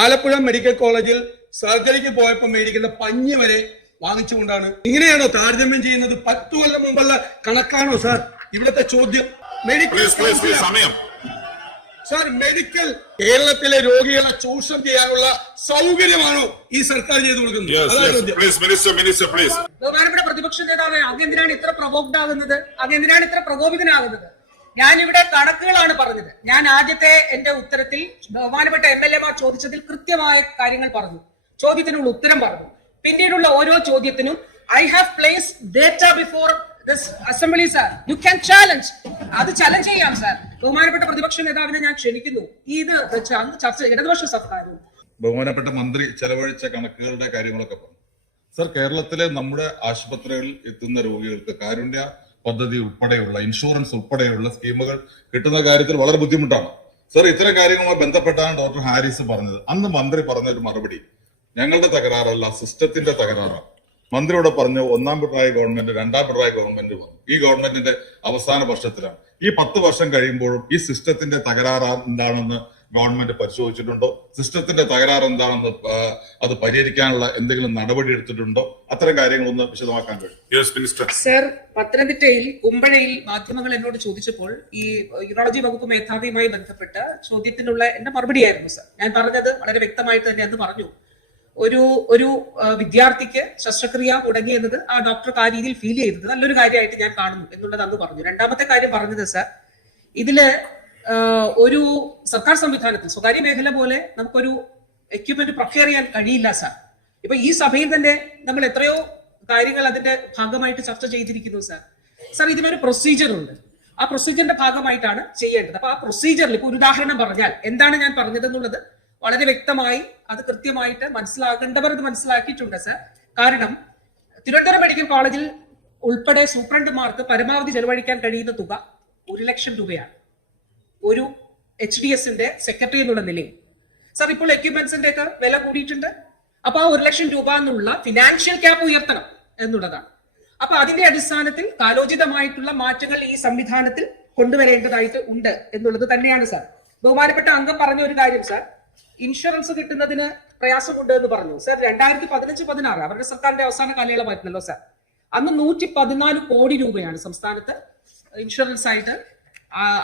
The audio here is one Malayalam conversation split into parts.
ആലപ്പുഴ മെഡിക്കൽ കോളേജിൽ സർജറിക്ക് പോയപ്പോൾ മേടിക്കുന്ന പഞ്ഞി വരെ വാങ്ങിച്ചുകൊണ്ടാണ്. ഇങ്ങനെയാണോ താരതമ്യം ചെയ്യുന്നത്? 10 കൊല്ലം മുമ്പുള്ള കണക്കാണോ സാർ ഇവിടുത്തെ ചോദ്യം? മെഡിക്കൽ സാർ, മെഡിക്കൽ കേരളത്തിലെ രോഗികളെ ചൂഷണം ചെയ്യാനുള്ള സൗകര്യമാണോ ഈ സർക്കാർ ചെയ്തു കൊടുക്കുന്നത്? ബഹുമാനപ്പെട്ട പ്രതിപക്ഷ നേതാവ്, അങ്ങെന്തിനാണ് ഇത്ര പ്രകോപിതനാകുന്നത്? അങ്ങെന്തിനാണ് ഇത്ര പ്രകോപിതനാകുന്നത്? ഞാനിവിടെ കണക്കുകളാണ് പറഞ്ഞത്. ഞാൻ ആദ്യത്തെ എന്റെ ഉത്തരത്തിൽ ബഹുമാനപ്പെട്ട MLA മാർ ചോദിച്ചതിൽ കൃത്യമായ കാര്യങ്ങൾ പറഞ്ഞു, ചോദ്യത്തിനുള്ള ഉത്തരം പറഞ്ഞു. പിന്നീടുള്ള ഓരോ ചോദ്യത്തിനും I have placed data before this assembly sir. You can challenge, അത് ചലഞ്ച് ചെയ്യാം സാർ. ബഹുമാനപ്പെട്ട പ്രതിപക്ഷ നേതാവിനെ ഞാൻ ക്ഷണിക്കുന്നു. ഇത് ചർച്ച ഇടതുപക്ഷ സർക്കാരും ബഹുമാനപ്പെട്ട മന്ത്രി ചെലവഴിച്ച കണക്കുകളുടെ കാര്യങ്ങളൊക്കെ പറഞ്ഞു. സർ, കേരളത്തിലെ നമ്മുടെ ആശുപത്രികളിൽ എത്തുന്ന രോഗികൾക്ക് കാരുണ്യ പദ്ധതി ഉൾപ്പെടെയുള്ള ഇൻഷുറൻസ് ഉൾപ്പെടെയുള്ള സ്കീമുകൾ കിട്ടുന്ന കാര്യത്തിൽ വളരെ ബുദ്ധിമുട്ടാണ്. സർ, ഇത്തരം കാര്യങ്ങളുമായി ബന്ധപ്പെട്ടാണ് ഡോക്ടർ ഹാരിസ് പറഞ്ഞത്. അന്ന് മന്ത്രി പറഞ്ഞ ഒരു മറുപടി, ഞങ്ങളുടെ തകരാറല്ല, സിസ്റ്റത്തിന്റെ തകരാറാണ്. മന്ത്രിയോട് പറഞ്ഞു ഒന്നാം പിണറായി ഗവൺമെന്റ്, രണ്ടാം പിണറായി ഗവൺമെന്റ് വന്നു. ഈ ഗവൺമെന്റിന്റെ അവസാന വർഷത്തിലാണ്. ഈ 10 വർഷം കഴിയുമ്പോഴും ഈ സിസ്റ്റത്തിന്റെ തകരാറ് എന്താണെന്ന് ഗവൺമെന്റ് പരിശോധിച്ചിട്ടുണ്ടോ? സിസ്റ്റത്തിന്റെ തകരാറ് എന്താണെന്ന് അത് പരിഹരിക്കാനുള്ള എന്തെങ്കിലും നടപടി എടുത്തിട്ടുണ്ടോ? അത്തരം കാര്യങ്ങളൊന്ന് വിശദമാക്കാൻ കഴിയും. സർ, പത്തനംതിട്ടയിൽ കുമ്പഴയിൽ മാധ്യമങ്ങൾ എന്നോട് ചോദിച്ചപ്പോൾ ഈ യൂറോളജി വകുപ്പ് മേധാവിയുമായി ബന്ധപ്പെട്ട ചോദ്യത്തിനുള്ള എന്റെ മറുപടിയായിരുന്നു സർ. ഞാൻ പറഞ്ഞത് വളരെ വ്യക്തമായിട്ട് തന്നെ അന്ന് പറഞ്ഞു. ഒരു വിദ്യാർത്ഥിക്ക് ശസ്ത്രക്രിയ തുടങ്ങി എന്നത് ആ ഡോക്ടർക്ക് ആ രീതിയിൽ ഫീൽ ചെയ്തത് നല്ലൊരു കാര്യമായിട്ട് ഞാൻ കാണുന്നു എന്നുള്ളത് അന്ന് പറഞ്ഞു. രണ്ടാമത്തെ കാര്യം പറഞ്ഞത് സർ, ഇതില് ഒരു സർക്കാർ സംവിധാനത്തിൽ സ്വകാര്യ മേഖല പോലെ നമുക്കൊരു എക്യുപ്മെന്റ് പ്രൊക്യൂർ ചെയ്യാൻ കഴിയില്ല സാർ. ഇപ്പൊ ഈ സഭയിൽ തന്നെ നമ്മൾ എത്രയോ കാര്യങ്ങൾ അതിന്റെ ഭാഗമായിട്ട് ചർച്ച ചെയ്തിരിക്കുന്നു സാർ. സാർ, ഇതിനൊരു പ്രൊസീജിയർ ഉണ്ട്. ആ പ്രൊസീജിയറിന്റെ ഭാഗമായിട്ടാണ് ചെയ്യേണ്ടത്. അപ്പൊ ആ പ്രൊസീജിയറിൽ ഇപ്പൊ ഒരു ഉദാഹരണം പറഞ്ഞാൽ എന്താണ് ഞാൻ പറഞ്ഞതെന്നുള്ളത് വളരെ വ്യക്തമായി അത് കൃത്യമായിട്ട് മനസ്സിലാക്കേണ്ടവർ അത് മനസ്സിലാക്കിയിട്ടുണ്ട് സാർ. കാരണം തിരുവനന്തപുരം മെഡിക്കൽ കോളേജിൽ ഉൾപ്പെടെ സൂപ്രണ്ടുമാർക്ക് പരമാവധി ചെലവഴിക്കാൻ കഴിയുന്ന തുക 1 ലക്ഷം രൂപയാണ് ഒരു HDSന്റെ സെക്രട്ടറി എന്നുള്ള നിലയിൽ. സാർ, ഇപ്പോൾ എക്യുപ്മെന്റ്സിന്റെ ഒക്കെ വില കൂടിയിട്ടുണ്ട്. അപ്പൊ ആ 1 ലക്ഷം രൂപ എന്നുള്ള ഫിനാൻഷ്യൽ ക്യാപ്പ് ഉയർത്തണം എന്നുള്ളതാണ്. അപ്പൊ അതിന്റെ അടിസ്ഥാനത്തിൽ കാലോചിതമായിട്ടുള്ള മാറ്റങ്ങൾ ഈ സംവിധാനത്തിൽ കൊണ്ടുവരേണ്ടതായിട്ട് ഉണ്ട് എന്നുള്ളത് തന്നെയാണ് സാർ. ബഹുമാനപ്പെട്ട അംഗം പറഞ്ഞ ഒരു കാര്യം സാർ, ഇൻഷുറൻസ് കിട്ടുന്നതിന് പ്രയാസമുണ്ട് എന്ന് പറഞ്ഞു സാർ. 2015-16 അവരുടെ സർക്കാരിന്റെ അവസാന കാലയളവായിരുന്നല്ലോ സാർ. അന്ന് 114 കോടി രൂപയാണ് സംസ്ഥാനത്ത് ഇൻഷുറൻസ് ആയിട്ട്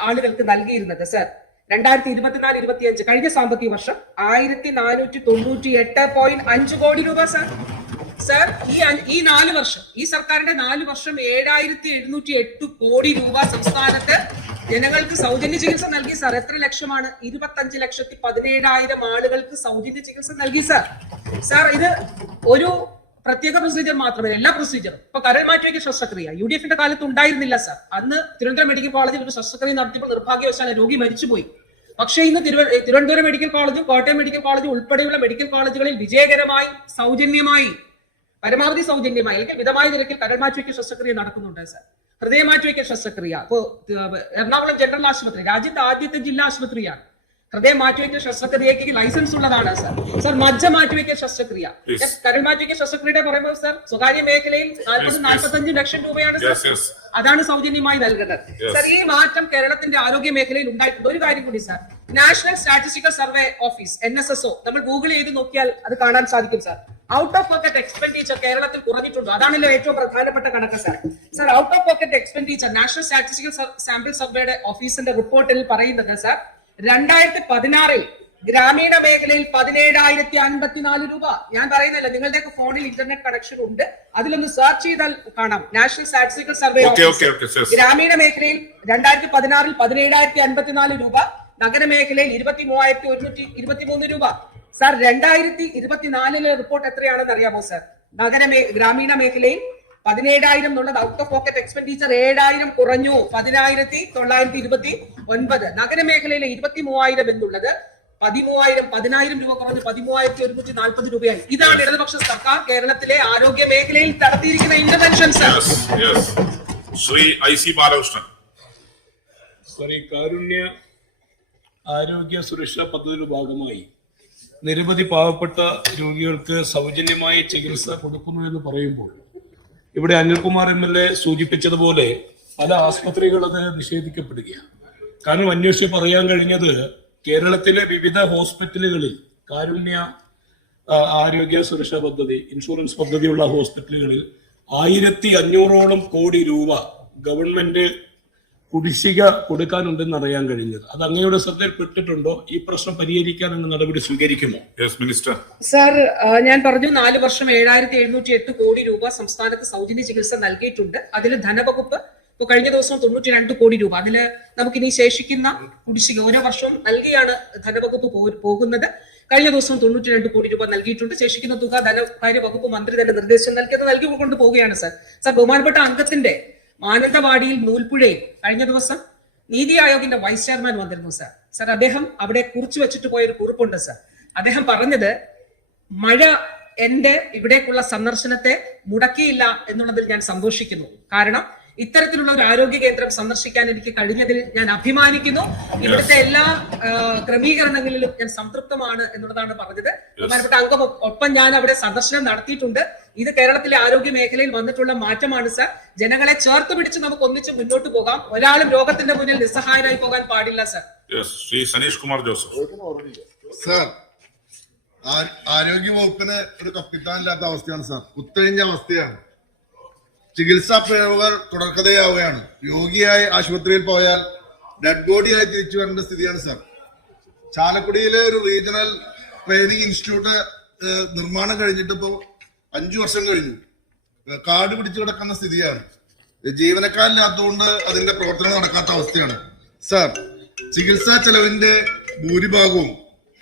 ആളുകൾക്ക് നൽകിയിരുന്നത് സാർ. 2024-25 കഴിഞ്ഞ സാമ്പത്തിക വർഷം 1498.5 കോടി രൂപ സാർ. സാർ, ഈ 4 വർഷം ഈ സർക്കാരിന്റെ 4 വർഷം 7708 കോടി രൂപ സംസ്ഥാനത്ത് ജനങ്ങൾക്ക് സൗജന്യ ചികിത്സ നൽകി സാർ. എത്ര ലക്ഷമാണ്? 25,17,000 ആളുകൾക്ക് സൗജന്യ ചികിത്സ നൽകി സാർ. സാർ, ഇത് ഒരു പ്രത്യേക പ്രൊസീജിയർ മാത്രമല്ല, എല്ലാ പ്രൊസീജിയറും. ഇപ്പൊ കരൾ മാറ്റിവയ്ക്കൽ ശസ്ത്രക്രിയ UDFന്റെ കാലത്ത് ഉണ്ടായിരുന്നില്ല സാർ. അന്ന് തിരുവനന്തപുരം മെഡിക്കൽ കോളേജിൽ ഒരു ശസ്ത്രക്രിയ നടത്തിയപ്പോൾ നിർഭാഗ്യവശാൽ രോഗി മരിച്ചുപോയി. പക്ഷേ ഇന്ന് തിരുവനന്തപുരം മെഡിക്കൽ കോളേജും കോട്ടയം മെഡിക്കൽ കോളേജും ഉൾപ്പെടെയുള്ള മെഡിക്കൽ കോളേജുകളിൽ വിജയകരമായി സൗജന്യമായി, പരമാവധി സൗജന്യമായി അല്ലെങ്കിൽ മിതമായ നിരക്കിൽ കരൾ മാറ്റിവയ്ക്കൽ ശസ്ത്രക്രിയ നടക്കുന്നുണ്ട് സാർ. ഹൃദയ മാറ്റിവയ്ക്കൽ ശസ്ത്രക്രിയ ഇപ്പോ എറണാകുളം ജനറൽ ആശുപത്രി രാജ്യത്തെ ആദ്യത്തെ ജില്ലാ ആശുപത്രിയാണ്. ഹൃദയ മാറ്റിവയ്ക്കൽ ശസ്ത്രക്രിയക്ക് ലൈസൻസ് ഉള്ളതാണ് സാർ. സാർ, മജ്ജ മാറ്റിവയ്ക്കൽ ശസ്ത്രക്രിയ, കരൾ മാറ്റിവയ്ക്കൽ ശസ്ത്രക്രിയയുടെ പറയുമ്പോൾ സാർ സ്വകാര്യ മേഖലയിൽ 40-45 ലക്ഷം രൂപയാണ് സാർ. അതാണ് സൗജന്യമായി നൽകുന്നത് സാർ. ഈ മാറ്റം കേരളത്തിന്റെ ആരോഗ്യ മേഖലയിൽ ഉണ്ടായിട്ടുണ്ട്. ഒരു കാര്യം കൂടി sir, national statistical survey office NSSO നമ്മൾ ഗൂഗിൾ ചെയ്ത് നോക്കിയാൽ അത് കാണാൻ സാധിക്കും sir. Out of pocket expenditure കേരളത്തിൽ കുറഞ്ഞിട്ടുണ്ട്. അതാണല്ലോ ഏറ്റവും പ്രധാനപ്പെട്ട കണക്ക് sir. Sir, out of pocket expenditure national statistical sample സർവേയുടെ ഓഫീസിന്റെ റിപ്പോർട്ടിൽ പറയുന്നത് സാർ, 2016 ഗ്രാമീണ മേഖലയിൽ 17,054 രൂപ. ഞാൻ പറയുന്നില്ല, നിങ്ങളുടെയൊക്കെ ഫോണിൽ ഇന്റർനെറ്റ് കണക്ഷൻ ഉണ്ട്, അതിലൊന്ന് സെർച്ച് ചെയ്താൽ കാണാം. നാഷണൽ സ്റ്റാറ്റിസ്റ്റിക്കൽ സർവേ ഗ്രാമീണ മേഖലയിൽ 2016 17,054 രൂപ, നഗരമേഖലയിൽ 23,123 രൂപ. സാർ, 2024 റിപ്പോർട്ട് എത്രയാണെന്ന് അറിയാമോ സാർ? ഗ്രാമീണ മേഖലയിൽ 17,000 എന്നുള്ളത് ഔട്ട് ഓഫ് പോക്കറ്റ് എക്സ്പെൻഡിച്ചർ 7,000 കുറഞ്ഞു, 10,929. നഗരമേഖലയിലെ 23,000 എന്നുള്ളത് 10,000 രൂപ കുറഞ്ഞ് 13,140 രൂപയായി. ഇതാണ് ഇടതുപക്ഷ സർക്കാർ കേരളത്തിലെ ആരോഗ്യ മേഖലയിൽ നടത്തിയിരിക്കുന്ന intervention sir. Shri IC Balakrishnan. ഈ കാരുണ്യ ആരോഗ്യ സുരക്ഷാ പദ്ധതിയുടെ ഭാഗമായി നിരവധി പാവപ്പെട്ട രോഗികൾക്ക് സൗജന്യമായി ചികിത്സ കൊടുക്കുന്നു എന്ന് പറയുമ്പോൾ ഇവിടെ അനിൽകുമാർ MLA സൂചിപ്പിച്ചതുപോലെ പല ആസ്പത്രികൾ അത് നിഷേധിക്കപ്പെടുകയാണ്. കാരണം അന്വേഷിച്ച് പറയാൻ കഴിഞ്ഞത് കേരളത്തിലെ വിവിധ ഹോസ്പിറ്റലുകളിൽ കാരുണ്യ ആരോഗ്യ സുരക്ഷാ പദ്ധതി, ഇൻഷുറൻസ് പദ്ധതിയുള്ള ഹോസ്പിറ്റലുകളിൽ 1500ഓളം കോടി രൂപ ഗവൺമെന്റ് കുടിശ്ശിക കൊടുക്കാനുണ്ടെന്ന് അറിയാൻ കഴിഞ്ഞത്. അത് അങ്ങയുടെ ശ്രദ്ധയിൽപ്പെട്ടിട്ടുണ്ടോ? ഈ പ്രശ്നം പരിഹരിക്കാനുള്ള നടപടി സ്വീകരിക്കുമോ? Yes minister. സാർ, ഞാൻ പറഞ്ഞു 4 വർഷം 7708 കോടി രൂപ സംസ്ഥാനത്ത് സൗജന്യ ചികിത്സ നൽകിയിട്ടുണ്ട്. അതിൽ ധനവകുപ്പ് ഇപ്പൊ കഴിഞ്ഞ ദിവസം 92 കോടി രൂപ, അതില് നമുക്കിനി ശേഷിക്കുന്ന കുടിശ്ശിക ഓരോ വർഷവും നൽകിയാണ് ധനവകുപ്പ് പോകുന്നത്. കഴിഞ്ഞ ദിവസം 92 കോടി രൂപ നൽകിയിട്ടുണ്ട്. ശേഷിക്കുന്ന തുക ധനകാര്യ വകുപ്പ് മന്ത്രി തന്നെ നിർദ്ദേശം നൽകിക്കൊണ്ട് പോവുകയാണ് സാർ. സാർ, ബഹുമാനപ്പെട്ട അംഗത്തിന്റെ മാനന്തവാടിയിൽ നൂൽപ്പുഴയിൽ കഴിഞ്ഞ ദിവസം നീതി ആയോഗിന്റെ വൈസ് ചെയർമാൻ വന്നിരുന്നു സാർ. സാർ, അദ്ദേഹം അവിടെ കുറിച്ചു വെച്ചിട്ട് പോയൊരു കുറിപ്പുണ്ട് സാർ. അദ്ദേഹം പറഞ്ഞത് മഴ എന്റെ ഇവിടേക്കുള്ള സന്ദർശനത്തെ മുടക്കിയില്ല എന്നുള്ളതിൽ ഞാൻ സന്തോഷിക്കുന്നു. കാരണം ഇത്തരത്തിലുള്ള ഒരു ആരോഗ്യ കേന്ദ്രം സന്ദർശിക്കാൻ എനിക്ക് കഴിഞ്ഞതിൽ ഞാൻ അഭിമാനിക്കുന്നു. ഇവിടുത്തെ എല്ലാ ക്രമീകരണങ്ങളിലും ഞാൻ സംതൃപ്തമാണ് എന്നുള്ളതാണ് പറഞ്ഞത്. ബഹുമാനപ്പെട്ട അംഗം ഒപ്പം ഞാൻ അവിടെ സന്ദർശനം നടത്തിയിട്ടുണ്ട്. ഇത് കേരളത്തിലെ ആരോഗ്യ മേഖലയിൽ വന്നിട്ടുള്ള മാറ്റമാണ് സാർ. ജനങ്ങളെ ചേർത്ത് പിടിച്ച് നമുക്ക് ഒന്നിച്ച് മുന്നോട്ട് പോകാം. ഒരാളും രോഗത്തിന്റെ മുന്നിൽ നിസ്സഹായരായി പോകാൻ പാടില്ല സാർ. ശ്രീ സനീഷ് കുമാർ ജോസഫ്. സാർ, ആരോഗ്യ വകുപ്പിന് ഒരു കപ്പിത്താനില്ലാത്ത അവസ്ഥയാണ് സാർ. കുത്തഴിഞ്ഞ അവസ്ഥയാണ്. ചികിത്സാ പിഴവുകൾ തുടർക്കഥയാവുകയാണ്. രോഗിയായി ആശുപത്രിയിൽ പോയാൽ ഡെഡ് ബോഡിയായി തിരിച്ചു വരേണ്ട സ്ഥിതിയാണ് സാർ. ചാലക്കുടിയിലെ ഒരു റീജിയണൽ ട്രെയിനിങ് ഇൻസ്റ്റിറ്റ്യൂട്ട് നിർമ്മാണം കഴിഞ്ഞിട്ട് ഇപ്പോൾ 5 വർഷം കഴിഞ്ഞു. കാട് പിടിച്ചു കിടക്കുന്ന സ്ഥിതിയാണ്. ജീവനക്കാരില്ലാത്തതുകൊണ്ട് അതിന്റെ പ്രവർത്തനം നടക്കാത്ത അവസ്ഥയാണ് സാർ. ചികിത്സാ ചെലവിന്റെ ഭൂരിഭാഗവും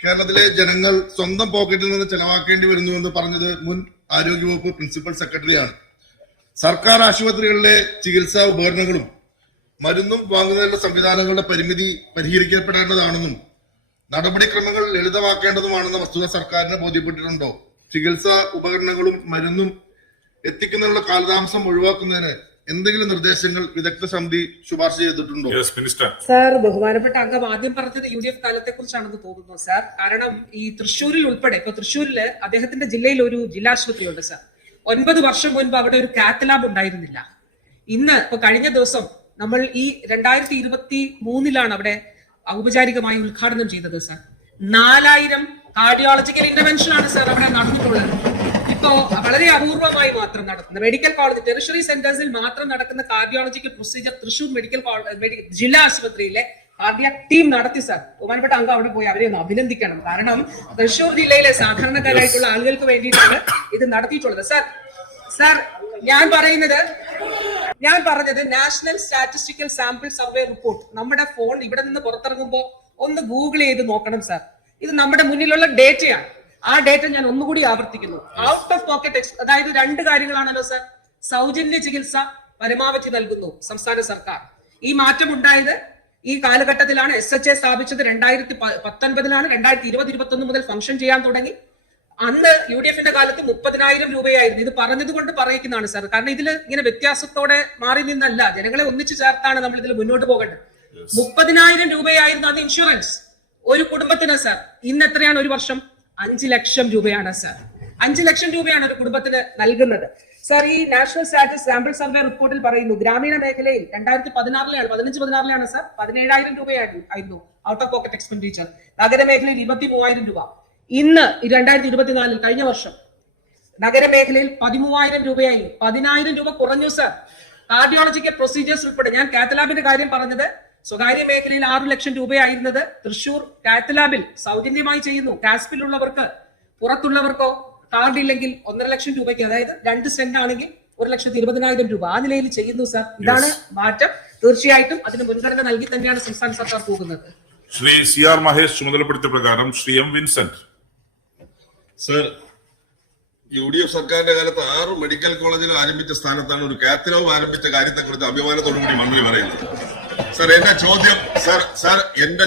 കേരളത്തിലെ ജനങ്ങൾ സ്വന്തം പോക്കറ്റിൽ നിന്ന് ചെലവാക്കേണ്ടി വരുന്നുവെന്ന് പറഞ്ഞത് മുൻ ആരോഗ്യവകുപ്പ് പ്രിൻസിപ്പൽ സെക്രട്ടറിയാണ്. സർക്കാർ ആശുപത്രികളിലെ ചികിത്സാ ഉപകരണങ്ങളും മരുന്നും വാങ്ങുന്നതിനുള്ള സംവിധാനങ്ങളുടെ പരിമിതി പരിഹരിക്കപ്പെടേണ്ടതാണെന്നും നടപടിക്രമങ്ങൾ ലളിതമാക്കേണ്ടതുമാണെന്ന വസ്തുത സർക്കാരിന് ബോധ്യപ്പെട്ടിട്ടുണ്ടോ? ചികിത്സാ ഉപകരണങ്ങളും മരുന്നും എത്തിക്കുന്നതിനുള്ള കാലതാമസം ഒഴിവാക്കുന്നതിന് എന്തെങ്കിലും നിർദ്ദേശങ്ങൾ വിദഗ്ധ സമിതി ശുപാർശ ചെയ്തിട്ടുണ്ടോ? സാർ, ബഹുമാനപ്പെട്ട അംഗം ആദ്യം പറഞ്ഞത് UDF കാലത്തെ കുറിച്ചാണെന്ന് തോന്നുന്നു സാർ. കാരണം ഈ തൃശ്ശൂരിൽ ഉൾപ്പെടെ ഇപ്പൊ തൃശ്ശൂരില് അദ്ദേഹത്തിന്റെ ജില്ലയിൽ ഒരു ജില്ലാശുപത്രി ഉണ്ട് സാർ. 9 വർഷം മുൻപ് അവിടെ ഒരു കാത്ത് ലാബ് ഉണ്ടായിരുന്നില്ല. ഇന്ന് ഇപ്പൊ കഴിഞ്ഞ ദിവസം നമ്മൾ ഈ 2023 അവിടെ ഔപചാരികമായി ഉദ്ഘാടനം ചെയ്തത് സാർ. 4000 കാർഡിയോളജിക്കൽ ഇന്റർവെൻഷൻ ആണ് സാർ അവിടെ നടന്നിട്ടുള്ളത്. ഇപ്പോ വളരെ അപൂർവമായി മാത്രം നടക്കുന്ന മെഡിക്കൽ കോളേജ് ടെറിഷറി സെന്റേഴ്സിൽ മാത്രം നടക്കുന്ന cardiological procedure Thrissur medical college ജില്ലാ ആശുപത്രിയിലെ കാർഡിയാക് ടീം നടത്തി സാർ. ബഹുമാനപ്പെട്ട അംഗം അവിടെ പോയി അവരെ ഒന്ന് അഭിനന്ദിക്കണം. കാരണം തൃശൂർ ജില്ലയിലെ സാധാരണക്കാരായിട്ടുള്ള ആളുകൾക്ക് വേണ്ടിയിട്ടാണ് ഇത് നടത്തിയിട്ടുള്ളത് സാർ. സാർ, ഞാൻ പറഞ്ഞത് national statistical sample survey report നമ്മുടെ ഫോൺ ഇവിടെ നിന്ന് പുറത്തിറങ്ങുമ്പോൾ ഒന്ന് ഗൂഗിൾ ചെയ്ത് നോക്കണം സാർ. ഇത് നമ്മുടെ മുന്നിലുള്ള ഡേറ്റയാണ്. ആ ഡേറ്റ ഞാൻ ഒന്നുകൂടി ആവർത്തിക്കുന്നു. ഔട്ട് ഓഫ് പോക്കറ്റ്, അതായത് 2 കാര്യങ്ങളാണല്ലോ സാർ. സൗജന്യ ചികിത്സ പരമാവധി നൽകുന്നു സംസ്ഥാന സർക്കാർ. ഈ മാറ്റം ഉണ്ടായത് ഈ കാലഘട്ടത്തിലാണ്. SHA സ്ഥാപിച്ചത് 2019 2020-21 മുതൽ ഫംഗ്ഷൻ ചെയ്യാൻ തുടങ്ങി. അന്ന് UDFന്റെ കാലത്ത് 30,000 രൂപയായിരുന്നു. ഇത് പറഞ്ഞത് കൊണ്ട് പറയിക്കുന്നതാണ് സാർ. കാരണം ഇതിൽ ഇങ്ങനെ വ്യത്യാസത്തോടെ മാറി നിന്നല്ല, ജനങ്ങളെ ഒന്നിച്ചു ചേർത്താണ് നമ്മൾ ഇതിൽ മുന്നോട്ട് പോകേണ്ടത്. 30,000 രൂപയായിരുന്നു അന്ന് ഇൻഷുറൻസ് ഒരു കുടുംബത്തിന് സാർ. ഇന്ന് എത്രയാണ് ഒരു വർഷം? 5 ലക്ഷം രൂപയാണ് സാർ. 5 ലക്ഷം രൂപയാണ് ഒരു കുടുംബത്തിന് നൽകുന്നത് സാർ. ഈ നാഷണൽ സ്റ്റാറ്റിസ് സാമ്പിൾ സർവേ റിപ്പോർട്ടിൽ പറയുന്നു ഗ്രാമീണ മേഖലയിൽ 2015-16 സാർ 17,000 രൂപയായിരുന്നു ഔട്ട് ഓഫ് പോക്കറ്റ് എക്സ്പെൻഡിച്ചർ. നഗരമേഖലയിൽ 23,000 രൂപ. ഇന്ന് 2024 കഴിഞ്ഞ വർഷം നഗരമേഖലയിൽ 13,000 രൂപയായി. 10,000 രൂപ കുറഞ്ഞു സാർ. കാർഡിയോളജിക്കൽ പ്രൊസീജിയേഴ്സ് ഉൾപ്പെടെ, ഞാൻ കാത്തലാബിന്റെ കാര്യം പറഞ്ഞത് സ്വകാര്യ മേഖലയിൽ 6 ലക്ഷം രൂപയായിരുന്നത് തൃശൂർ കാത്തലാബിൽ സൗജന്യമായി ചെയ്യുന്നു. കാസ്പിൽ ഉള്ളവർക്ക്, പുറത്തുള്ളവർക്കോ കാർഡ് ഇല്ലെങ്കിൽ 1.5 ലക്ഷം രൂപയ്ക്ക്, അതായത് 2 സെന്റ് ആണെങ്കിൽ 1,20,000 രൂപ ആ നിലയിൽ ചെയ്യുന്നു സാർ. ഇതാണ് മാറ്റം. തീർച്ചയായിട്ടും അതിന് മുൻഗണന നൽകി തന്നെയാണ് സംസ്ഥാന സർക്കാർ പോകുന്നത്. ശ്രീ CR മഹേഷ് ചുമതലപ്പെടുത്തിയ പ്രകാരം Shri M Vincent. Sir, UDF സർക്കാരിന്റെ കാലത്ത് 6 മെഡിക്കൽ കോളേജുകൾ ആരംഭിച്ച സ്ഥാനത്താണ് ഒരു കാത്ത് ലാബ് ആരംഭിച്ച കാര്യത്തെക്കുറിച്ച് അഭിമാനത്തോടുകൂടി മന്ത്രി പറയുന്നത്. സാർ, എന്റെ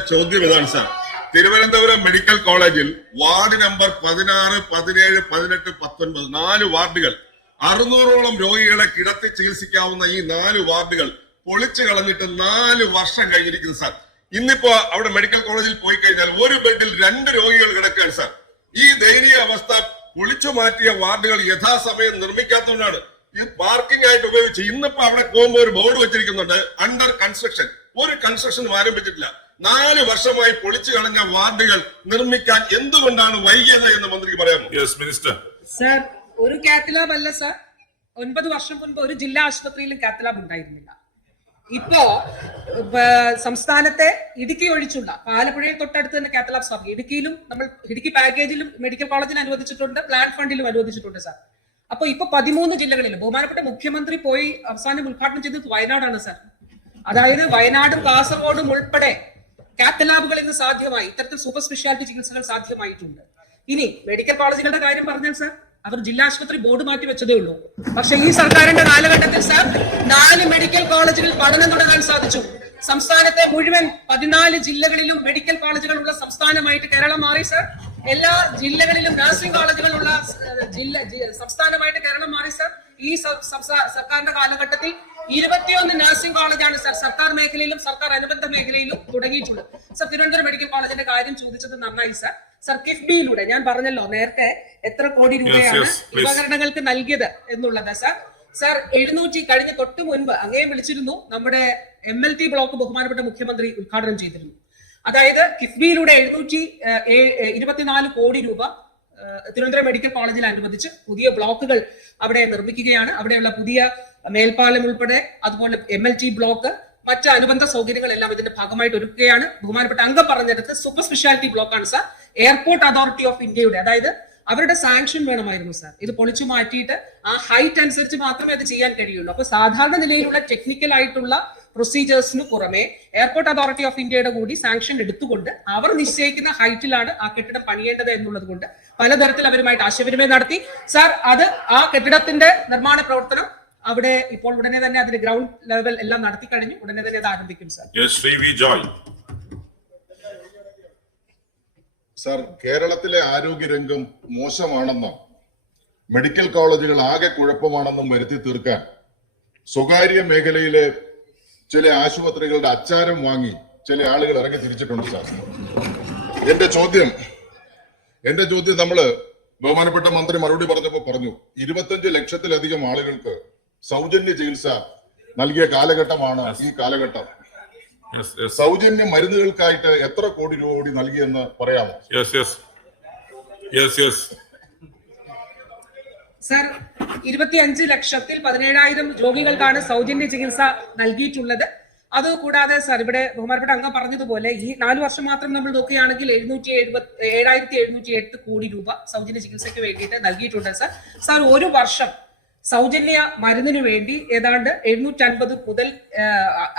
ചോദ്യം ഇതാണ് സാർ. തിരുവനന്തപുരം മെഡിക്കൽ കോളേജിൽ വാർഡ് നമ്പർ 16, 17, 18, 19 4 വാർഡുകൾ 600ഓളം രോഗികളെ കിടത്തി ചികിത്സിക്കാവുന്ന ഈ 4 വാർഡുകൾ പൊളിച്ചു കളഞ്ഞിട്ട് 4 വർഷം കഴിഞ്ഞിരിക്കുന്നു സാർ. ഇന്നിപ്പോ അവിടെ മെഡിക്കൽ കോളേജിൽ പോയി കഴിഞ്ഞാൽ ഒരു ബെഡിൽ 2 രോഗികൾ കിടക്കുകയാണ് സാർ. ഈ ദയനീയ അവസ്ഥ പൊളിച്ചു മാറ്റിയ വാർഡുകൾ യഥാസമയം നിർമ്മിക്കാത്തതുകൊണ്ടാണ്. ഇത് പാർക്കിംഗ് ആയിട്ട് ഉപയോഗിച്ച് ഇന്നിപ്പോ അവിടെ പോകുമ്പോൾ ഒരു ബോർഡ് വെച്ചിരിക്കുന്നുണ്ട്, അണ്ടർ കൺസ്ട്രക്ഷൻ. ഒരു കൺസ്ട്രക്ഷനും ആരംഭിച്ചിട്ടില്ല. 4 വർഷമായി പൊളിച്ചു കളഞ്ഞ വാർഡുകൾ നിർമ്മിക്കാൻ എന്തുകൊണ്ടാണ് വൈകിയത് എന്ന് മന്ത്രിക്ക് പറയാമോ? Yes minister. സർ, ഒരു കാത്ത് ലാബ് അല്ല സർ. 9 വർഷം മുൻപ് ഒരു ജില്ലാ ആശുപത്രിയിലും കാത്ത് ലാബ് ഉണ്ടായിരുന്നില്ല. ഇപ്പോ സംസ്ഥാനത്തെ ഇടുക്കി ഒഴിച്ചുള്ള ആലപ്പുഴയിൽ തൊട്ടടുത്ത് തന്നെ കാത്ത് ലാബ് സ്ഥാപിക്കും. ഇടുക്കിയിലും നമ്മൾ ഇടുക്കി പാക്കേജിലും മെഡിക്കൽ കോളേജിന് അനുവദിച്ചിട്ടുണ്ട്, പ്ലാൻ ഫണ്ടിലും അനുവദിച്ചിട്ടുണ്ട് സാർ. അപ്പൊ ഇപ്പൊ 13 ജില്ലകളിലും ബഹുമാനപ്പെട്ട മുഖ്യമന്ത്രി പോയി അവസാനം ഉദ്ഘാടനം ചെയ്തത് വയനാടാണ് സാർ. അതായത് വയനാടും കാസർഗോഡും ഉൾപ്പെടെ കാത്ത് ലാബുകൾ ഇന്ന് സാധ്യമായി. ഇത്തരത്തിൽ സൂപ്പർ സ്പെഷ്യാലിറ്റി ചികിത്സകൾ സാധ്യമായിട്ടുണ്ട്. ഇനി മെഡിക്കൽ കോളേജുകളുടെ കാര്യം പറഞ്ഞാൽ സാർ, അവർ ജില്ലാ ആശുപത്രി ബോർഡ് മാറ്റി വെച്ചതേ ഉള്ളൂ. പക്ഷെ ഈ സർക്കാരിന്റെ കാലഘട്ടത്തിൽ സാർ 4 മെഡിക്കൽ കോളേജുകൾ പഠനം തുടങ്ങാൻ സാധിച്ചു. സംസ്ഥാനത്തെ മുഴുവൻ 14 ജില്ലകളിലും മെഡിക്കൽ കോളേജുകൾ ഉള്ള സംസ്ഥാനമായിട്ട് കേരളം മാറി സാർ. എല്ലാ ജില്ലകളിലും നഴ്സിംഗ് കോളേജുകളുള്ള സംസ്ഥാനമായിട്ട് കേരളം മാറി സാർ. ഈ സർക്കാരിന്റെ കാലഘട്ടത്തിൽ 21 നഴ്സിംഗ് കോളേജാണ് സാർ സർക്കാർ മേഖലയിലും സർക്കാർ അനുബന്ധ മേഖലയിലും തുടങ്ങിയിട്ടുള്ളത്. സർ, തിരുവനന്തപുരം മെഡിക്കൽ കോളേജിന്റെ കാര്യം ചോദിച്ചത് നന്നായി സാർ. സർ, കിഫ്ബിയിലൂടെ ഞാൻ പറഞ്ഞല്ലോ നേരത്തെ എത്ര കോടി രൂപയാണ് ഉപകരണങ്ങൾക്ക് നൽകിയത് എന്നുള്ളത് സാർ. സർ, 700 കഴിഞ്ഞ തൊട്ട് മുൻപ് അങ്ങേ വിളിച്ചിരുന്നു. നമ്മുടെ MLT ബ്ലോക്ക് ബഹുമാനപ്പെട്ട മുഖ്യമന്ത്രി ഉദ്ഘാടനം ചെയ്തിരുന്നു. അതായത് കിഫ്ബിയിലൂടെ 724 കോടി രൂപ തിരുവനന്തപുരം മെഡിക്കൽ കോളേജിൽ അനുവദിച്ച് പുതിയ ബ്ലോക്കുകൾ അവിടെ നിർമ്മിക്കുകയാണ്. അവിടെയുള്ള പുതിയ മേൽപ്പാലം ഉൾപ്പെടെ അതുപോലെ MLT ബ്ലോക്ക് മറ്റ് അനുബന്ധ സൗകര്യങ്ങളെല്ലാം ഇതിന്റെ ഭാഗമായിട്ട് ഒരുക്കുകയാണ്. ബഹുമാനപ്പെട്ട അംഗം പറഞ്ഞെടുത്ത് സൂപ്പർ സ്പെഷ്യാലിറ്റി ബ്ലോക്കാണ് സാർ. എയർപോർട്ട് അതോറിറ്റി ഓഫ് ഇന്ത്യയുടെ, അതായത് അവരുടെ സാങ്ഷൻ വേണമായിരുന്നു സാർ. ഇത് പൊളിച്ചു മാറ്റിയിട്ട് ആ ഹൈറ്റ് അനുസരിച്ച് മാത്രമേ അത് ചെയ്യാൻ കഴിയുള്ളൂ. അപ്പൊ സാധാരണ നിലയിലുള്ള ടെക്നിക്കൽ ആയിട്ടുള്ള പ്രൊസീജിയേഴ്സിന് പുറമെ എയർപോർട്ട് അതോറിറ്റി ഓഫ് ഇന്ത്യയുടെ കൂടി സാങ്ഷൻ എടുത്തുകൊണ്ട് അവർ നിശ്ചയിക്കുന്ന ഹൈറ്റിലാണ് ആ കെട്ടിടം പണിയേണ്ടത് എന്നുള്ളത് കൊണ്ട് പലതരത്തിൽ അവരുമായിട്ട് ആശയവിനിമയം നടത്തി സാർ. അത് ആ കെട്ടിടത്തിന്റെ നിർമ്മാണ പ്രവർത്തനം അവിടെ ഇപ്പോൾ ഉടനെ തന്നെ അതിന്റെ ഗ്രൗണ്ട് ലെവൽ എല്ലാം നടത്തി കഴിഞ്ഞു. ഉടനെ തന്നെ അത് ആരംഭിക്കും സാർ. സാർ, കേരളത്തിലെ ആരോഗ്യരംഗം മോശമാണെന്നും മെഡിക്കൽ കോളേജുകൾ ആകെ കുഴപ്പമാണെന്നും വരുത്തി തീർക്കാൻ സ്വകാര്യ മേഖലയിലെ ചില ആശുപത്രികളുടെ അച്ചാരം വാങ്ങി ചില ആളുകൾ ഇറങ്ങി തിരിച്ചിട്ടുണ്ട് സാർ. എന്റെ ചോദ്യം നമ്മള് ബഹുമാനപ്പെട്ട മന്ത്രി മറുപടി പറഞ്ഞപ്പോ പറഞ്ഞു 25 ലക്ഷത്തിലധികം ആളുകൾക്ക് സൗജന്യ ചികിത്സ നൽകിയ കാലഘട്ടമാണ് ഈ കാലഘട്ടം. സൗജന്യ മരുന്നുകൾക്കായിട്ട് എത്ര കോടി രൂപ കൂടി നൽകിയെന്ന് പറയാമോ? സർ, 25 ലക്ഷത്തിൽ 17,000 രോഗികൾക്കാണ് സൗജന്യ ചികിത്സ നൽകിയിട്ടുള്ളത്. അതുകൂടാതെ സാർ, ഇവിടെ ബഹുമാനപ്പെട്ട അംഗം പറഞ്ഞതുപോലെ ഈ 4 വർഷം മാത്രം നമ്മൾ നോക്കുകയാണെങ്കിൽ 7,708 കോടി രൂപ സൗജന്യ ചികിത്സയ്ക്ക് വേണ്ടിയിട്ട് നൽകിയിട്ടുണ്ട് സാർ. സാർ, ഒരു വർഷം സൗജന്യ മരുന്നിനു വേണ്ടി ഏതാണ്ട് 650 മുതൽ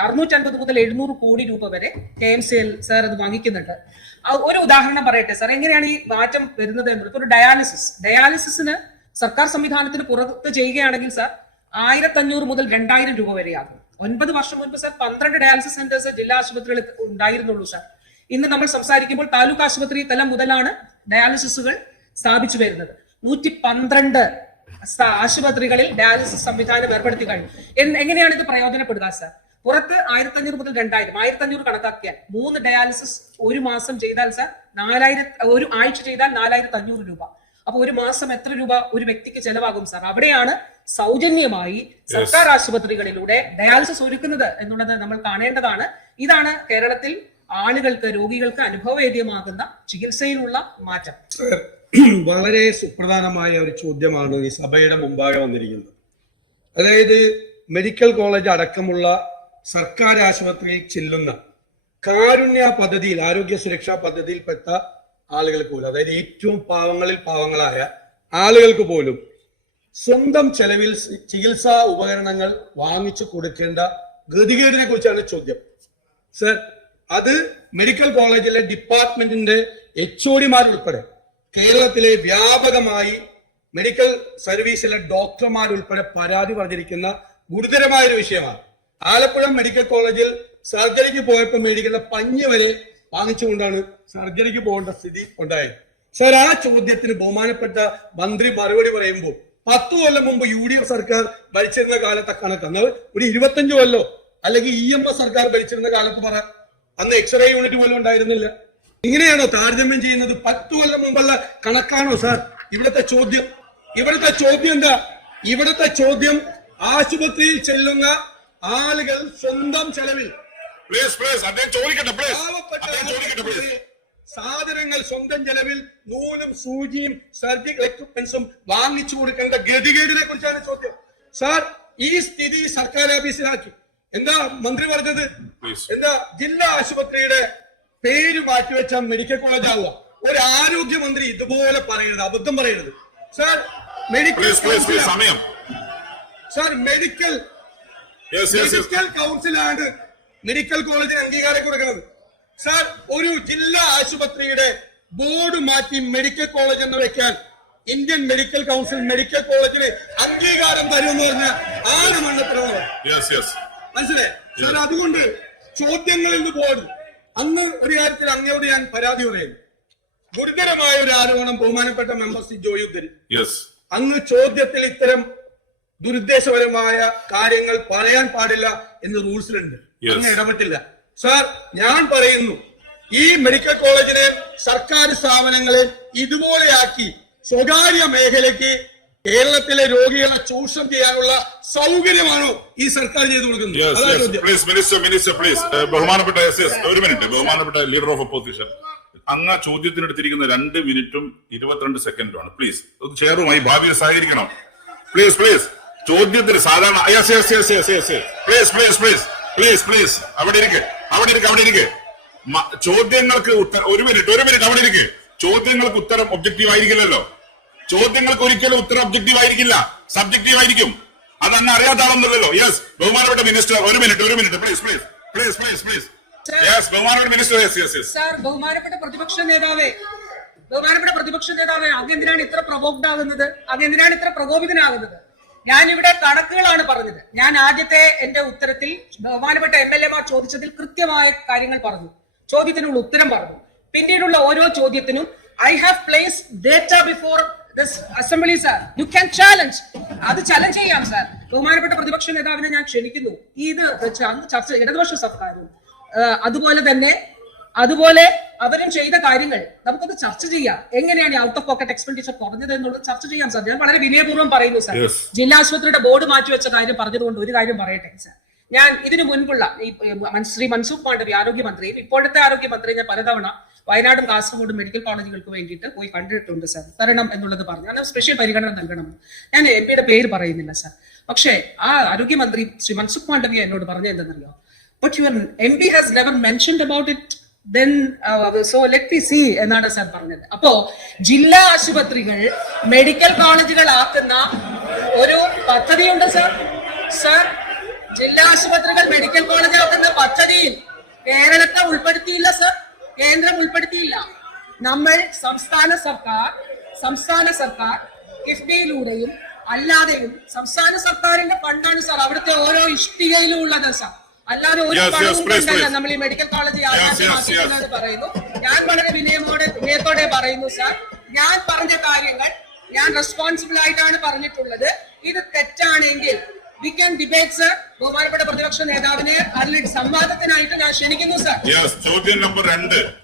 700 കോടി രൂപ വരെ KMCL സാർ അത് വാങ്ങിക്കുന്നുണ്ട്. ഒരു ഉദാഹരണം പറയട്ടെ സാർ, എങ്ങനെയാണ് ഈ മാറ്റം വരുന്നത് എന്നുള്ളത്. ഇപ്പൊ ഒരു ഡയാലിസിസിന് സർക്കാർ സംവിധാനത്തിന് പുറത്ത് ചെയ്യുകയാണെങ്കിൽ സാർ 1,500 മുതൽ 2,000 രൂപ വരെയാകും. 9 വർഷം മുൻപ് സാർ 12 ഡയാലിസിസ് സെന്റേഴ്സ് ജില്ലാ ആശുപത്രികളിൽ ഉണ്ടായിരുന്നുള്ളൂ സാർ. ഇന്ന് നമ്മൾ സംസാരിക്കുമ്പോൾ താലൂക്ക് ആശുപത്രി തലം മുതലാണ് ഡയാലിസിസുകൾ സ്ഥാപിച്ചു വരുന്നത്. 112 ആശുപത്രികളിൽ ഡയാലിസിസ് സംവിധാനം ഏർപ്പെടുത്തി കഴിഞ്ഞു. എങ്ങനെയാണ് ഇത് പ്രയോജനപ്പെടുക സാർ? പുറത്ത് 1,500 മുതൽ 2,000, 1,500 കണക്കാക്കിയാൽ 3 ഡയാലിസിസ് ഒരു മാസം ചെയ്താൽ സാർ 4,000, ഒരു ആഴ്ച ചെയ്താൽ 4,500 രൂപ. അപ്പൊ ഒരു മാസം എത്ര രൂപ ഒരു വ്യക്തിക്ക് ചെലവാകും സാർ? അവിടെയാണ് സൗജന്യമായി സർക്കാർ ആശുപത്രികളിലൂടെ ഡയാലിസിസ് ഒരുക്കുന്നത് എന്നുള്ളത് നമ്മൾ കാണേണ്ടതാണ്. ഇതാണ് കേരളത്തിൽ ആളുകൾക്ക്, രോഗികൾക്ക് അനുഭവവേദ്യമാകുന്ന ചികിത്സയിലുള്ള മാറ്റം. വളരെ സുപ്രധാനമായ ഒരു ചോദ്യമാണ് ഈ സഭയുടെ മുമ്പാകെ വന്നിരിക്കുന്നത്. അതായത് മെഡിക്കൽ കോളേജ് അടക്കമുള്ള സർക്കാർ ആശുപത്രിയിൽ ചെല്ലുന്ന കാരുണ്യ പദ്ധതിയിൽ, ആരോഗ്യ സുരക്ഷാ പദ്ധതിയിൽപ്പെട്ട ആളുകൾക്ക് പോലും, അതായത് ഏറ്റവും പാവങ്ങളിൽ പാവങ്ങളായ ആളുകൾക്ക് പോലും സ്വന്തം ചെലവിൽ ചികിത്സാ ഉപകരണങ്ങൾ വാങ്ങിച്ചു കൊടുക്കേണ്ട ഗതികേടിനെ കുറിച്ചാണ് ചോദ്യം സർ. അത് മെഡിക്കൽ കോളേജിലെ ഡിപ്പാർട്ട്മെന്റിന്റെ HOD-മാരുൾപ്പെടെ കേരളത്തിലെ വ്യാപകമായി മെഡിക്കൽ സർവീസിലെ ഡോക്ടർമാരുൾപ്പെടെ പരാതി പറഞ്ഞിരിക്കുന്ന ഗുരുതരമായ ഒരു വിഷയമാണ്. ആലപ്പുഴ മെഡിക്കൽ കോളേജിൽ സർജറിക്ക് പോയപ്പോൾ മേടിക്കുന്ന പഞ്ഞി വരെ വാങ്ങിച്ചുകൊണ്ടാണ് സർജറിക്ക് പോകേണ്ട സ്ഥിതി ഉണ്ടായത് സർ. ആ ചോദ്യത്തിന് ബഹുമാനപ്പെട്ട മന്ത്രി മറുപടി പറയുമ്പോൾ 10 കൊല്ലം മുമ്പ് UDF സർക്കാർ ഭരിച്ചിരുന്ന കാലത്തെ കണക്ക്, ഒരു 25 കൊല്ലോ അല്ലെങ്കിൽ EMS സർക്കാർ ഭരിച്ചിരുന്ന കാലത്ത് പറ, അന്ന് എക്സ്റേ യൂണിറ്റ് പോലും ഉണ്ടായിരുന്നില്ല. ഇങ്ങനെയാണോ താരതമ്യം ചെയ്യുന്നത്? 10 കൊല്ലം മുമ്പുള്ള കണക്കാണോ സാർ ഇവിടുത്തെ ചോദ്യം? എന്താ ഇവിടുത്തെ ചോദ്യം? ആശുപത്രിയിൽ ചെല്ലുന്ന ആളുകൾ സ്വന്തം ചെലവിൽ പ്ലീസ് അദ്ദേഹം ചോദിക്കട്ടെ പ്ലീസ് പാവപ്പെട്ട അദ്ദേഹം ചോദിക്കട്ടെ പ്ലീസ് സാധനങ്ങൾ സ്വന്തം ചെലവിൽ നൂലും സൂചിയും സർജിക്കൽ എക്യുപ്മെന്റ്സും വാങ്ങിച്ചു കൊടുക്കേണ്ട ഗതികേടിനെ കുറിച്ചാണ് ചോദ്യം. സാർ, ഈ സ്ഥിതി സർക്കാർ ഓഫീസിലാക്കി. എന്താ മന്ത്രി പറഞ്ഞത്? Please. എന്താ ജില്ലാ ആശുപത്രിയുടെ പേര് മാറ്റിവെച്ച മെഡിക്കൽ കോളേജ് ആവുക? ഒരു ആരോഗ്യമന്ത്രി ഇതുപോലെ പറയരുത്, അബദ്ധം പറയരുത്. സാർ, മെഡിക്കൽ സമയം സാർ മെഡിക്കൽ കൗൺസിലാണ് മെഡിക്കൽ കോളേജിന് അംഗീകാരം കൊടുക്കുന്നത്. സാർ, ഒരു ജില്ലാ ആശുപത്രിയുടെ ബോർഡ് മാറ്റി മെഡിക്കൽ കോളേജ് എന്ന് വെക്കാൻ ഇന്ത്യൻ മെഡിക്കൽ കൗൺസിൽ മെഡിക്കൽ കോളേജിന് അംഗീകാരം തരുമെന്ന് പറഞ്ഞ ആര് മണ്ണത്തരമാണ്? മനസ്സിലായി സാർ? അതുകൊണ്ട് ചോദ്യങ്ങളിൽ നിന്ന് പോകരുത്. അന്ന് ഒരു കാര്യത്തിൽ അങ്ങയോട് ഞാൻ പരാതി പറയുന്നു. ഗുരുതരമായ ഒരു ആരോപണം ബഹുമാനപ്പെട്ട മെമ്പർ ശ്രീ ജോയി ഉദ്ധരി. അങ്ങ് ചോദ്യത്തിൽ ഇത്തരം ദുരുദ്ദേശപരമായ കാര്യങ്ങൾ പറയാൻ പാടില്ല എന്ന് റൂൾസിലുണ്ട്. അങ്ങ് ഇടപെട്ടില്ല. സാർ, ഞാൻ പറയുന്നു, ഈ മെഡിക്കൽ കോളേജിനെ സർക്കാർ സ്ഥാപനങ്ങളെ ഇതുപോലെയാക്കി സ്വകാര്യ മേഖലയ്ക്ക് കേരളത്തിലെ രോഗികളെ ചൂഷണം ചെയ്യാനുള്ള സൗകര്യമാണോ ഈ സർക്കാർ ചെയ്തു കൊടുക്കുന്നത്? ബഹുമാനപ്പെട്ട ഒരു മിനിറ്റ്. ബഹുമാനപ്പെട്ട ലീഡർ ഓഫ് ഒപ്പോസിഷൻ, അങ്ങ് ചോദ്യത്തിനെടുത്തിരിക്കുന്ന 2 മിനിറ്റും 22 സെക്കൻഡുമാണ്. പ്ലീസ് ചെയറുമായി ഭാവിയിൽ സഹകരിക്കണം. പ്ലീസ് ചോദ്യത്തിന് സാധാരണ പ്ലീസ് അവിടെ ഇരിക്കെ. ചോദ്യങ്ങൾക്ക് ഉത്തരം ഒരു മിനിറ്റ് അവിടെ ഇരിക്കെ. ചോദ്യങ്ങൾക്ക് ഉത്തരം ഒബ്ജക്റ്റീവ് ആയിരിക്കില്ലല്ലോ. ചോദ്യങ്ങൾക്ക് ഒരിക്കലും ഉത്തരം ഒബ്ജക്റ്റീവ് ആയിരിക്കില്ല, സബ്ജക്റ്റീവ് ആയിരിക്കും. അത് അങ്ങ് അറിയാത്ത ആളൊന്നുമല്ലല്ലോ. യെസ്, ബഹുമാനപ്പെട്ട മിനിസ്റ്റർ, ഒരു മിനിറ്റ് പ്ലീസ്. ബഹുമാനപ്പെട്ട മിനിസ്റ്റർ. സാർ, ബഹുമാനപ്പെട്ട പ്രതിപക്ഷ നേതാവേ, അങ്ങ് എന്തിനാണ് ഇത്ര പ്രൊവോക്ഡ് ആകുന്നത്? അങ്ങ് എന്തിനാണ് ഇത്ര പ്രകോപിതനാകുന്നത്? ഞാൻ ഇവിടെ കണക്കുകളാണ് പറഞ്ഞത്. ഞാൻ ആദ്യത്തെ എന്റെ ഉത്തരത്തിൽ ബഹുമാനപ്പെട്ട MLA ചോദിച്ചതിൽ കൃത്യമായ കാര്യങ്ങൾ പറഞ്ഞു, ചോദ്യത്തിനുള്ള ഉത്തരം പറഞ്ഞു. പിന്നീടുള്ള ഓരോ ചോദ്യത്തിനും I have place data before this assembly. Sir, you can challenge. അത് ചലഞ്ച് ചെയ്യാം സാർ. ബഹുമാനപ്പെട്ട പ്രതിപക്ഷ നേതാവിനെ ഞാൻ ക്ഷണിക്കുന്നു. ഇത് വെച്ച് അന്ന് ചർച്ച, ഇടതുപക്ഷ സർക്കാരും അതുപോലെ അവരും ചെയ്ത കാര്യങ്ങൾ നമുക്കത് ചർച്ച ചെയ്യാം. എങ്ങനെയാണ് ഔട്ട് ഓഫ് പോക്കറ്റ് എക്സ്പെൻഡിച്ചർ കുറഞ്ഞത് എന്നുള്ളത് ചർച്ച ചെയ്യാം സാർ. ഞാൻ വളരെ വിനയപൂർവ്വം പറയുന്നു സാർ. ജില്ലാ ആശുപത്രിയുടെ ബോർഡ് മാറ്റിവെച്ച കാര്യം പറഞ്ഞതുകൊണ്ട് ഒരു കാര്യം പറയട്ടെ സാർ. ഞാൻ ഇതിനു മുൻപുള്ള ശ്രീ മൻസുഖ് മാണ്ഡവ്യ ആരോഗ്യമന്ത്രിയും ഇപ്പോഴത്തെ ആരോഗ്യമന്ത്രി ഞാൻ പലതവണ വയനാടും കാസർഗോഡും മെഡിക്കൽ കോളേജുകൾക്ക് വേണ്ടിയിട്ട് പോയി കണ്ടിട്ടുണ്ട് സാർ. തരണം എന്നുള്ളത് പറഞ്ഞു. ഞാൻ സ്പെഷ്യൽ പരിഗണന നൽകണം. ഞാൻ MP പേര് പറയുന്നില്ല സാർ. പക്ഷേ ആ ആരോഗ്യമന്ത്രി ശ്രീ മൻസുഖ് മാണ്ഡവ്യ എന്നോട് പറഞ്ഞത് എന്തെന്നറിയോ? But your MP has never mentioned about it. then so let me see എന്നാണ് സാർ പറഞ്ഞത്. അപ്പോ ജില്ലാ ആശുപത്രികൾ മെഡിക്കൽ കോളേജുകൾ ആക്കുന്ന ഒരു പദ്ധതിയുണ്ട് സാർ. സാർ, ജില്ലാ ആശുപത്രികൾ മെഡിക്കൽ കോളേജ് ആക്കുന്ന പദ്ധതിയിൽ കേരളത്തെ ഉൾപ്പെടുത്തിയില്ല സാർ, കേന്ദ്രം ഉൾപ്പെടുത്തിയില്ല. നമ്മൾ സംസ്ഥാന സർക്കാർ കിഫ്ബിയിലൂടെയും അല്ലാതെയും സംസ്ഥാന സർക്കാരിന്റെ ഫണ്ടാണ് സാർ അവിടുത്തെ ഓരോ ഇഷ്ടികയിലും ഉള്ളത് സാർ. അല്ലാതെ ഒരു പണവും നമ്മൾ ഈ മെഡിക്കൽ കോളേജ് യാഥാർത്ഥ്യമാക്കുന്നത് പറയുന്നു. ഞാൻ വളരെ വിനയത്തോടെ പറയുന്നു സാർ. ഞാൻ പറഞ്ഞ കാര്യങ്ങൾ ഞാൻ റെസ്പോൺസിബിൾ ആയിട്ടാണ് പറഞ്ഞിട്ടുള്ളത്. ഇത് തെറ്റാണെങ്കിൽ വി ക്യാൻ ഡിബേറ്റ് സർ. ബഹുമാനപ്പെട്ട പ്രതിപക്ഷ നേതാവിനെ അതിൽ സംവാദത്തിനായിട്ട് ഞാൻ ക്ഷണിക്കുന്നു സാർ. ചോദ്യം നമ്പർ 2